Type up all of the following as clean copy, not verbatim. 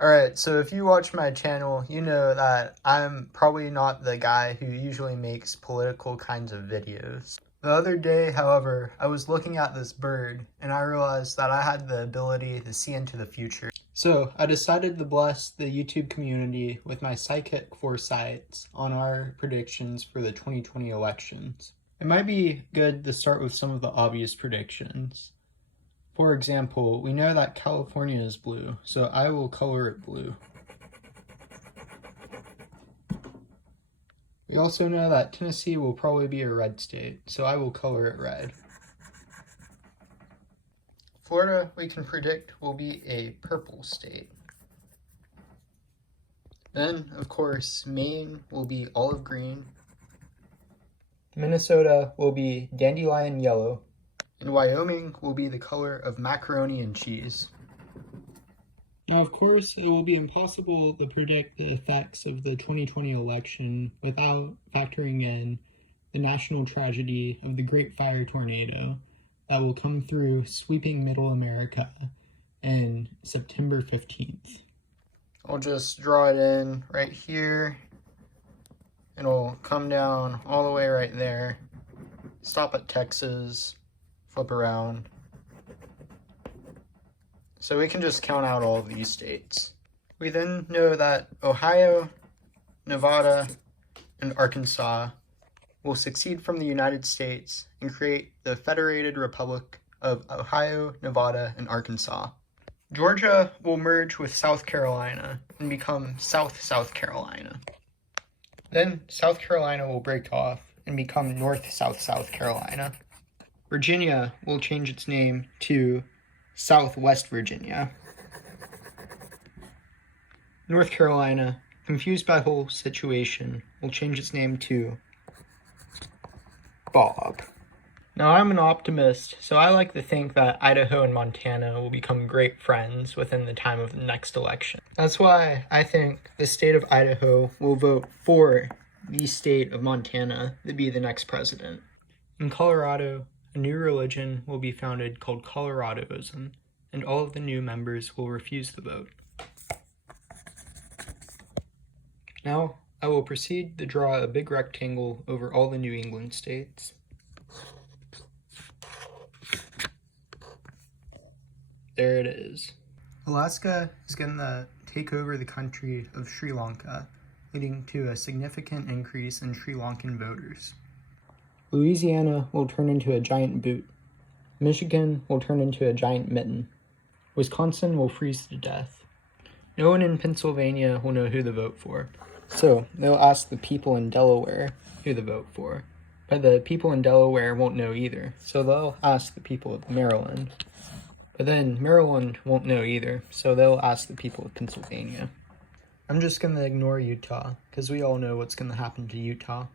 Alright, so if you watch my channel, you know that I'm probably not the guy who usually makes political kinds of videos. The other day, however, I was looking at this bird and I realized that I had the ability to see into the future. So I decided to bless the YouTube community with my psychic foresights on our predictions for the 2020 elections. It might be good to start with some of the obvious predictions. For example, we know that California is blue, so I will color it blue. We also know that Tennessee will probably be a red state, so I will color it red. Florida, we can predict, will be a purple state. Then, of course, Maine will be olive green. Minnesota will be dandelion yellow. And Wyoming will be the color of macaroni and cheese. Now, of course, it will be impossible to predict the effects of the 2020 election without factoring in the national tragedy of the Great Fire Tornado that will come through sweeping Middle America on September 15th. I'll just draw it in right here. It'll come down all the way right there, stop at Texas, flip around. So we can just count out all of these states. We then know that Ohio, Nevada, and Arkansas will secede from the United States and create the Federated Republic of Ohio, Nevada, and Arkansas. Georgia will merge with South Carolina and become South Carolina. Then South Carolina will break off and become North Carolina. Virginia will change its name to Southwest Virginia. North Carolina, confused by the whole situation, will change its name to Bob. Now, I'm an optimist, so I like to think that Idaho and Montana will become great friends within the time of the next election. That's why I think the state of Idaho will vote for the state of Montana to be the next president. In Colorado, a new religion will be founded called Coloradoism, and all of the new members will refuse the vote. Now, I will proceed to draw a big rectangle over all the New England states. There it is. Alaska is going to take over the country of Sri Lanka, leading to a significant increase in Sri Lankan voters. Louisiana will turn into a giant boot. Michigan will turn into a giant mitten. Wisconsin will freeze to death. No one in Pennsylvania will know who to vote for. So they'll ask the people in Delaware who to vote for. But the people in Delaware won't know either, so they'll ask the people of Maryland. But then Maryland won't know either, so they'll ask the people of Pennsylvania. I'm just going to ignore Utah, because we all know what's going to happen to Utah.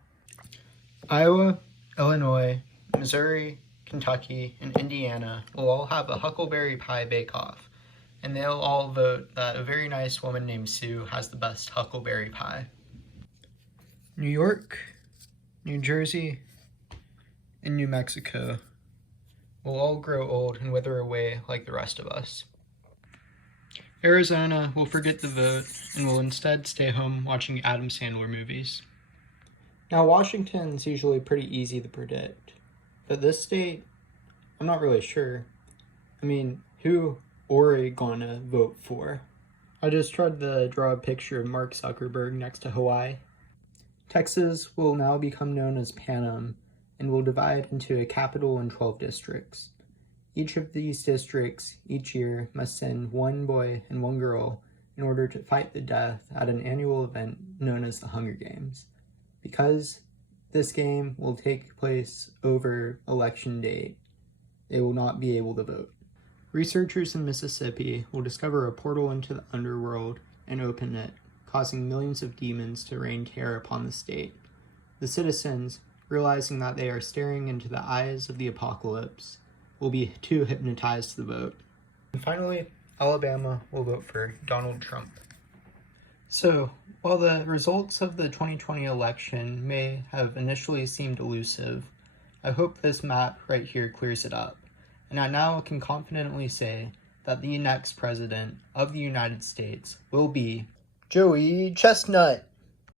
Iowa, Illinois, Missouri, Kentucky, and Indiana will all have a Huckleberry Pie bake-off, and they'll all vote that a very nice woman named Sue has the best Huckleberry Pie. New York, New Jersey, and New Mexico will all grow old and wither away like the rest of us. Arizona will forget the vote and will instead stay home watching Adam Sandler movies. Now, Washington's usually pretty easy to predict, but this state, I'm not really sure. I mean, who Oregon gonna vote for? I just tried to draw a picture of Mark Zuckerberg next to Hawaii. Texas will now become known as Panem and will divide into a capital and 12 districts. Each of these districts each year must send one boy and one girl in order to fight the death at an annual event known as the Hunger Games. Because this game will take place over election date, they will not be able to vote. Researchers in Mississippi will discover a portal into the underworld and open it, causing millions of demons to rain terror upon the state. The citizens, realizing that they are staring into the eyes of the apocalypse, will be too hypnotized to vote. And finally, Alabama will vote for Donald Trump. So, while the results of the 2020 election may have initially seemed elusive, I hope this map right here clears it up, and I now can confidently say that the next president of the United States will be Joey Chestnut.